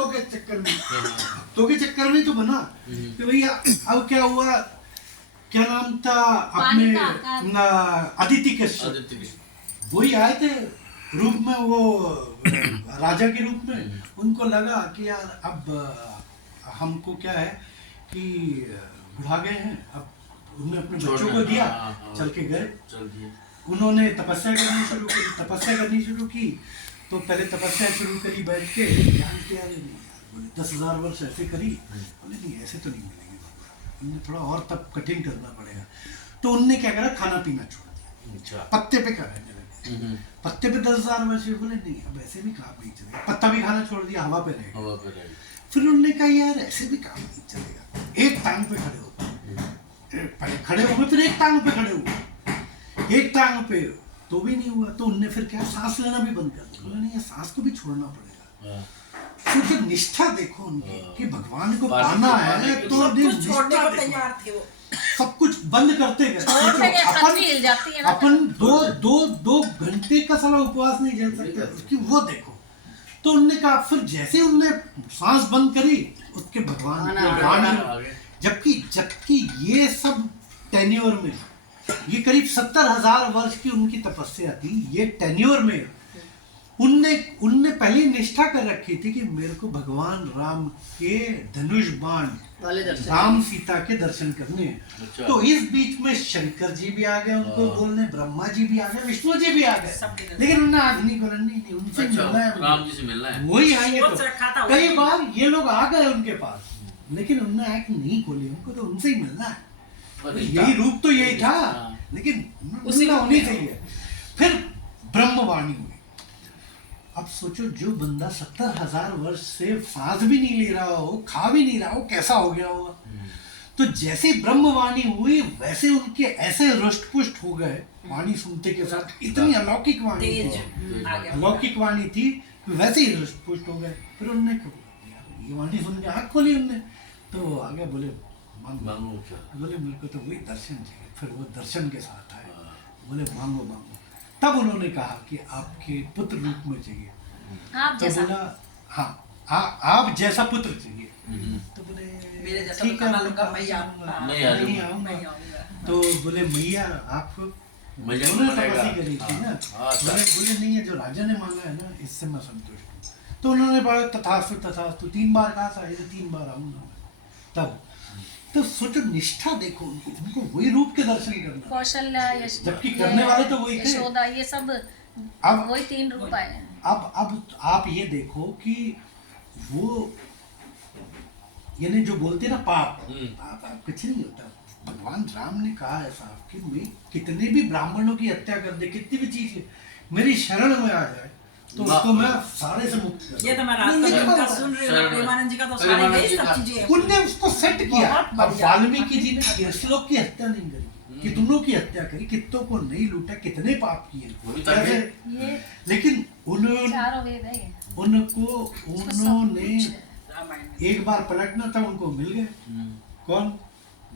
भक्तों के चक्कर में तो बना कि भैया अब क्या हुआ, क्या नाम था अपने अदिति कश्यप, वही आए थे रूप में, वो राजा के रूप में। उनको लगा कि यार अब हमको क्या है कि बुढ़ा गए हैं, अब उन्होंने अपने बच्चों को दिया, चल के गए। उन्होंने तपस्या करनी शुरू की। तो पहले तपस्या शुरू करी बैठ के, ध्यान किया, 10,000 वर्ष ऐसे करी, बोले नहीं ऐसे तो नहीं मिलेंगे, उन्हें थोड़ा और तब कठिन करना पड़ेगा। तो उनने क्या करा, खाना पीना छोड़ दिया, पत्ते पे रहने लगे। पत्ते पे 10,000 वर्ष, बोले नहीं अब ऐसे भी काम नहीं चलेगा, पत्ता भी खाना छोड़ दिया, हवा पे रहेगा। फिर उन्होंने कहा यार ऐसे भी काम नहीं चलेगा, एक टांग पे खड़े हो, पहले खड़े हो गए, फिर एक टांग पे खड़े हुए, एक टांग पे तो भी नहीं हुआ। तो उनने फिर क्या, सांस लेना भी बंद कर दिया। बोला नहीं ये सांस को भी छोड़ना पड़ेगा। फिर जो निष्ठा देखो उनकी कि भगवान को पाना है तो छोड़ने को तैयार थे, वो सब कुछ बंद करते गए। अपन दो घंटे का सारा उपवास नहीं झेल सकते उसकी, वो देखो। तो उनने कहा, फिर जैसे उनने सांस बंद करी उसके भगवान, जबकि ये सब टेन्योर में, ये करीब 70,000 वर्ष की उनकी तपस्या थी, ये टेन्योर में उनने पहले निष्ठा कर रखी थी कि मेरे को भगवान राम के धनुष बाण, राम सीता के दर्शन करने हैं। अच्छा। तो इस बीच में शंकर जी भी आ गए उनको बोलने, ब्रह्मा जी भी आ गए, विष्णु जी भी आ गए, लेकिन उन्हें आज नहीं बोला, नहीं उनसे मिलना है, राम जी से मिलना है, वही आएंगे। तो कई बार ये लोग आ गए उनके पास, लेकिन उन्होंने आंख नहीं खोली, उनको तो उनसे ही मिलना है, यही रूप तो यही था, लेकिन मिलना होनी चाहिए। फिर ब्रह्मवाणी हुई। अब सोचो, जो बंदा 70,000 वर्ष से सांस भी नहीं ले रहा हो, खा भी नहीं रहा हो, कैसा हो गया होगा। तो जैसे ब्रह्मवाणी हुई वैसे उनके ऐसे रुष्ट पुष्ट हो गए, वाणी सुनते के साथ, इतनी अलौकिक वाणी, अलौकिक वाणी थी, वैसे ही रुष्ट पुष्ट हो गए। फिर उन्होंने ये वाणी सुन के आँख खोली उनने, तो आगे बोले मांगो, बोले मेरे को तो वही दर्शन चाहिए। फिर वो दर्शन के साथ आए, बोले मांगो मांगो। तब उन्होंने कहा कि आपके पुत्र रूप में चाहिए। तो बोला हाँ, आप जैसा पुत्र चाहिए। तो बोले ठीक है, नहीं आऊंगा। तो बोले मैया आप तपस्या करी थी ना, बोले नहीं है, जो राजा ने मांगा है ना, इससे मैं संतुष्ट हूँ। तो उन्होंने बोला तथास्तु 3 बार कहा था, 3 बार आऊंगा। तब तो सोचो, निष्ठा देखो उनको वही रूप के दर्शन करना, कौशल्या, जबकि करने वाले तो वही थे, यशोदा, ये सब अब वही 3 रूप आए। अब आप ये देखो कि वो यानी जो बोलते ना पाप कुछ नहीं होता। भगवान राम ने कहा है साहब कि मैं कितने भी ब्राह्मणों की हत्या कर दे, कितनी भी चीज मेरी शरण में आ जाए तो उसको मैं सारे से मुक्त कर। ये तो मैं रास्ता सुन रही हूँ, प्रेमानंद जी का तो सारे ये सब चीजें उनने उसको सेट किया। अब वाल्मीकि जी ने श्लोक की हत्या नहीं करी, कितनों की हत्या करी, कितनों को नहीं लूटा, कितने पाप किए, लेकिन उन्होंने एक बार पलटना था, उनको मिल गए। कौन?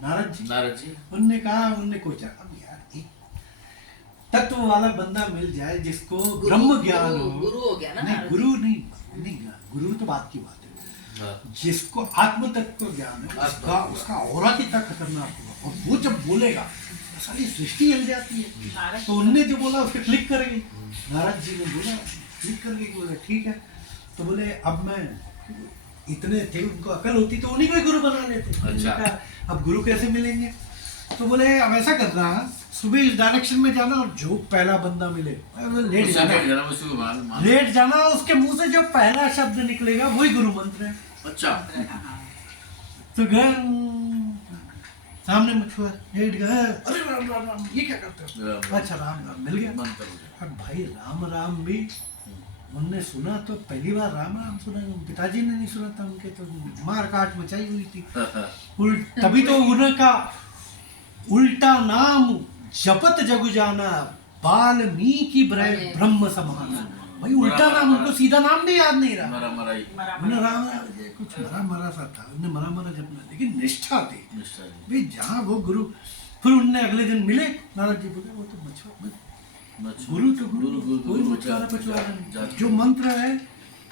नारद जी। उनने कहा, उनने कोचा, अब यार एक तत्व वाला बंदा मिल जाए जिसको ब्रह्म ज्ञान हो, गुरु हो गया ना। नहीं गुरु नहीं, गुरु तो बात की बात है, जिसको आत्म तत्व ज्ञान है, उसका ऑरा कितना खतरनाक होगा, और वो जब बोलेगा सारी सृष्टि हिल जाती है। तो उनने जो बोला उसके क्लिक करेगी। नारद जी ने बोला, क्लिक करके बोला ठीक है। तो बोले अब मैं, इतने थे, उनको अकल होती तो उन्हीं को ही गुरु बना लेते। अच्छा। अब गुरु कैसे मिलेंगे? तो बोले अब ऐसा करना, सुबह इस डायरेक्शन में जाना और जो पहला बंदा मिले लेट जाना, उसके मुंह से जो पहला शब्द निकलेगा वही गुरु मंत्र है। अच्छा। तो गए सामने मछुआरा, लेट गए, अरे राम राम राम, ये क्या करते हो? अच्छा राम राम मिल गया। अब भाई राम राम भी उनने सुना तो पहली बार राम राम सुना, पिताजी ने नहीं सुना था, उनके तो मार काट मचाई हुई थी। तभी तो उनका उल्टा नाम जपत जग जाना, वाल्मीकि ब्रह्म समाना। भाई उल्टा नाम, उनको सीधा नाम भी याद नहीं रहा, उन्हें राम कुछ मरा सा था, उन्हें मरा जपना, लेकिन निष्ठा थी भाई जहाँ वो गुरु। फिर उनने अगले दिन मिले, नारद जी बोले वो तो मछुआरा, गुरु तो गुरु, कोई मछुआरा जो मंत्र है।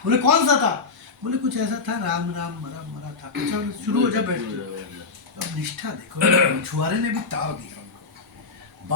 बोले कौन सा था? बोले कुछ ऐसा था, राम राम मरा मरा था। अच्छा शुरू हो जा बैठ। अब निष्ठा देखो, छुआरे ने भी ताव दिया उनको।